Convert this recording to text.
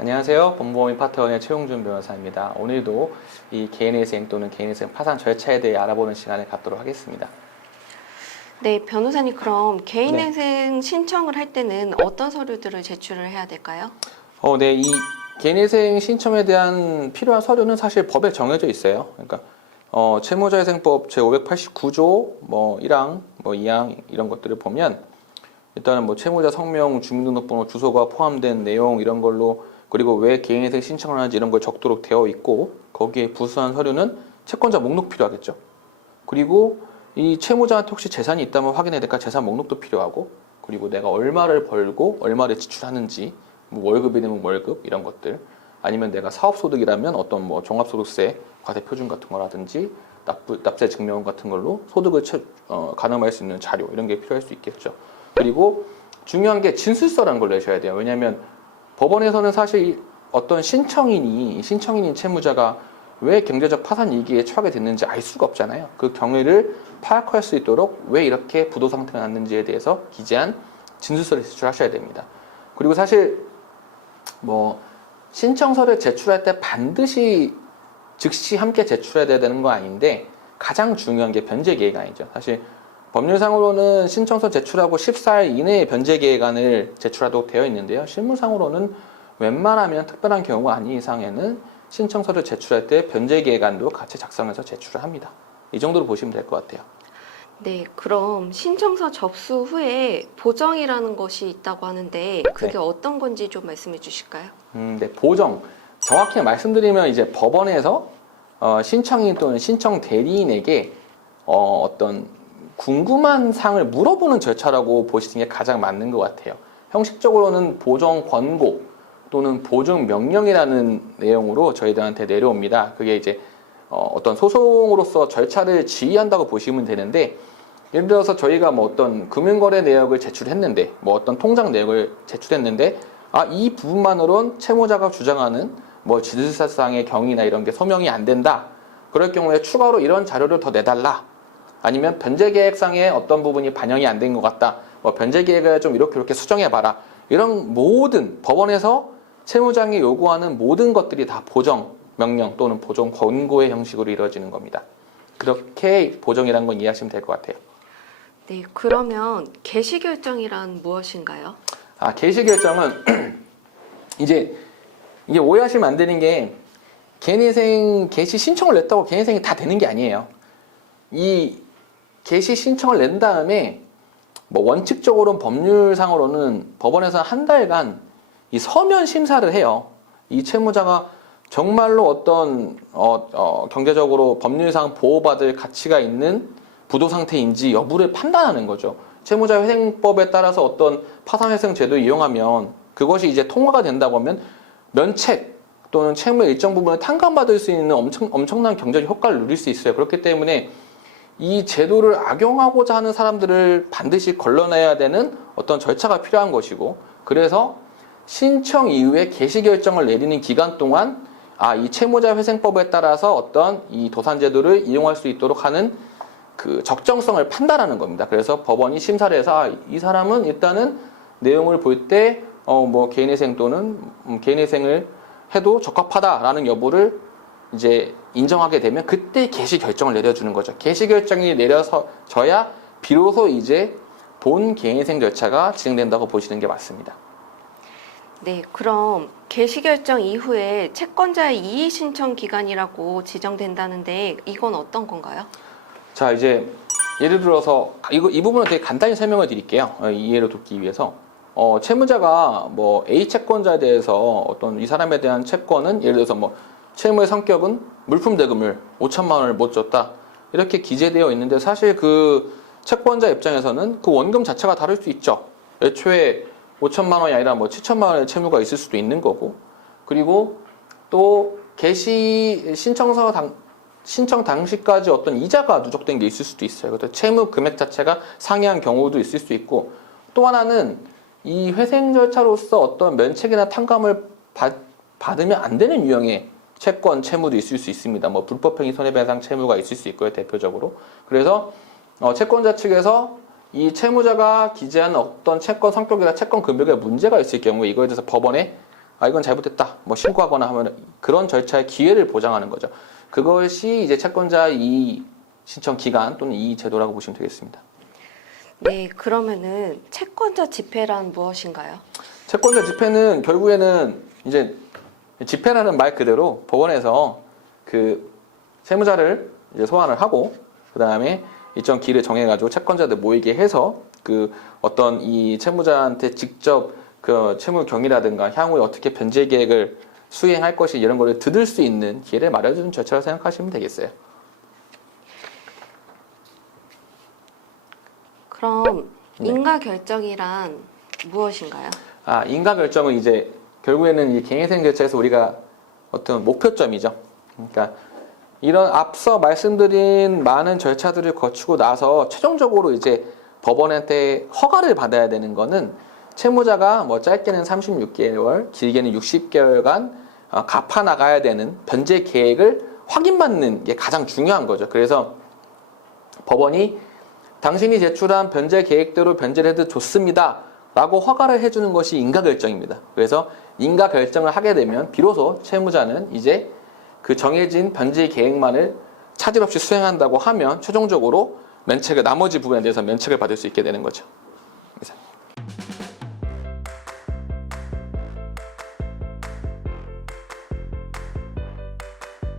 안녕하세요. 법무법인 파트원의 최용준 변호사입니다. 오늘도 이 개인회생 또는 개인회생 파산 절차에 대해 알아보는 시간을 갖도록 하겠습니다. 네, 변호사님 그럼 네. 개인회생 신청을 할 때는 어떤 서류들을 제출을 해야 될까요? 네, 이 개인회생 신청에 대한 필요한 서류는 사실 법에 정해져 있어요. 그러니까 채무자회생법 제589조 1항, 2항 이런 것들을 보면 일단은 채무자 성명, 주민등록번호, 주소가 포함된 내용 이런 걸로 그리고 왜 개인회생 신청을 하는지 이런 걸 적도록 되어 있고 거기에 부수한 서류는 채권자 목록 필요하겠죠. 그리고 이 채무자한테 혹시 재산이 있다면 확인해야 될까 재산 목록도 필요하고 그리고 내가 얼마를 벌고 얼마를 지출하는지 월급이면 월급 이런 것들 아니면 내가 사업소득이라면 어떤 종합소득세 과세표준 같은 거라든지 납세 증명원 같은 걸로 소득을 가늠할 수 있는 자료 이런 게 필요할 수 있겠죠. 그리고 중요한 게 진술서라는 걸 내셔야 돼요. 왜냐하면 법원에서는 사실 어떤 신청인인 채무자가 왜 경제적 파산 위기에 처하게 됐는지 알 수가 없잖아요. 그 경위를 파악할 수 있도록 왜 이렇게 부도 상태가 났는지에 대해서 기재한 진술서를 제출하셔야 됩니다. 그리고 사실 신청서를 제출할 때 반드시 즉시 함께 제출해야 되는 거 아닌데 가장 중요한 게 변제기획안이죠. 사실 법률상으로는 신청서 제출하고 14일 이내에 변제기획안을 제출하도록 되어 있는데요. 실무상으로는 웬만하면 특별한 경우가 아닌 이상에는 신청서를 제출할 때 변제기획안도 같이 작성해서 제출을 합니다. 이 정도로 보시면 될 것 같아요. 네, 그럼 신청서 접수 후에 보정이라는 것이 있다고 하는데 그게 네. 어떤 건지 좀 말씀해 주실까요? 네, 보정. 정확히 말씀드리면 이제 법원에서 신청인 또는 신청 대리인에게 어떤 궁금한 사항을 물어보는 절차라고 보시는 게 가장 맞는 것 같아요. 형식적으로는 보정 권고 또는 보증 명령이라는 내용으로 저희들한테 내려옵니다. 그게 이제 어떤 소송으로서 절차를 지휘한다고 보시면 되는데 예를 들어서 저희가 어떤 금융거래 내역을 제출했는데 어떤 통장 내역을 제출했는데 이 부분만으론 채무자가 주장하는 지주사상의 경위나 이런 게 소명이 안 된다. 그럴 경우에 추가로 이런 자료를 더 내달라. 아니면 변제계획상에 어떤 부분이 반영이 안 된 것 같다. 변제계획을 좀 이렇게 수정해봐라. 이런 모든 법원에서 채무장이 요구하는 모든 것들이 다 보정 명령 또는 보정 권고의 형식으로 이루어지는 겁니다. 그렇게 보정이라는 건 이해하시면 될 것 같아요. 네, 그러면 개시결정이란 무엇인가요? 개시결정은 이제 이게 오해하시면 안 되는 게 개인회생 개시 신청을 냈다고 개인회생이 다 되는 게 아니에요. 이 개시 신청을 낸 다음에 원칙적으로는 법률상으로는 법원에서 한 달간 이 서면 심사를 해요. 이 채무자가 정말로 어떤 경제적으로 법률상 보호받을 가치가 있는 부도 상태인지 여부를 판단하는 거죠. 채무자 회생법에 따라서 어떤 파산회생 제도를 이용하면 그것이 이제 통과가 된다고 하면 면책 또는 채무의 일정 부분을 탕감받을 수 있는 엄청난 경제적 효과를 누릴 수 있어요. 그렇기 때문에 이 제도를 악용하고자 하는 사람들을 반드시 걸러내야 되는 어떤 절차가 필요한 것이고 그래서 신청 이후에 개시결정을 내리는 기간 동안 이 채무자 회생법에 따라서 어떤 이 도산제도를 이용할 수 있도록 하는 그 적정성을 판단하는 겁니다. 그래서 법원이 심사를 해서 이 사람은 일단은 내용을 볼 때 개인회생 또는 개인회생을 해도 적합하다라는 여부를 이제 인정하게 되면 그때 개시 결정을 내려주는 거죠. 개시 결정이 내려져야 비로소 이제 본 개인회생 절차가 진행된다고 보시는 게 맞습니다. 네, 그럼 개시결정 이후에 채권자의 이의 신청 기간이라고 지정된다는데 이건 어떤 건가요? 자, 이제 예를 들어서 이 부분은 되게 간단히 설명을 드릴게요. 이해를 돕기 위해서 채무자가 A 채권자에 대해서 어떤 이 사람에 대한 채권은 예를 들어서 채무의 성격은 물품 대금을 5천만 원을 못 줬다 이렇게 기재되어 있는데 사실 그 채권자 입장에서는 그 원금 자체가 다를 수 있죠. 애초에 5천만 원이 아니라 7천만 원의 채무가 있을 수도 있는 거고 그리고 또 개시 신청 당시까지 어떤 이자가 누적된 게 있을 수도 있어요. 그래서 채무 금액 자체가 상회한 경우도 있을 수 있고 또 하나는 이 회생 절차로서 어떤 면책이나 탕감을 받으면 안 되는 유형의 채권, 채무도 있을 수 있습니다. 불법행위 손해배상 채무가 있을 수 있고요, 대표적으로. 그래서 채권자 측에서 이 채무자가 기재한 어떤 채권 성격이나 채권 금액에 문제가 있을 경우에 이거에 대해서 법원에 이건 잘못됐다, 뭐 신고하거나 하면 그런 절차의 기회를 보장하는 거죠. 그것이 이제 채권자 이의 신청 기간 또는 이의 제도라고 보시면 되겠습니다. 네, 그러면은 채권자 집회란 무엇인가요? 채권자 집회는 결국에는 이제 집회라는 말 그대로 법원에서 그 채무자를 이제 소환을 하고 그 다음에 일정 기일을 정해가지고 채권자들 모이게 해서 그 어떤 이 채무자한테 직접 그 채무 경위라든가 향후에 어떻게 변제 계획을 수행할 것이 이런 거를 들을 수 있는 기회를 마련해주는 절차라고 생각하시면 되겠어요. 그럼 네. 인가 결정이란 무엇인가요? 인가 결정은 이제 결국에는 이 개인생 절차에서 우리가 어떤 목표점이죠. 그러니까 이런 앞서 말씀드린 많은 절차들을 거치고 나서 최종적으로 이제 법원한테 허가를 받아야 되는 거는 채무자가 뭐 짧게는 36개월, 길게는 60개월간 갚아 나가야 되는 변제 계획을 확인받는 게 가장 중요한 거죠. 그래서 법원이 당신이 제출한 변제 계획대로 변제를 해도 좋습니다 라고 허가를 해주는 것이 인가 결정입니다. 그래서 인가 결정을 하게 되면 비로소 채무자는 이제 그 정해진 변제 계획만을 차질 없이 수행한다고 하면 최종적으로 면책을 나머지 부분에 대해서 면책을 받을 수 있게 되는 거죠.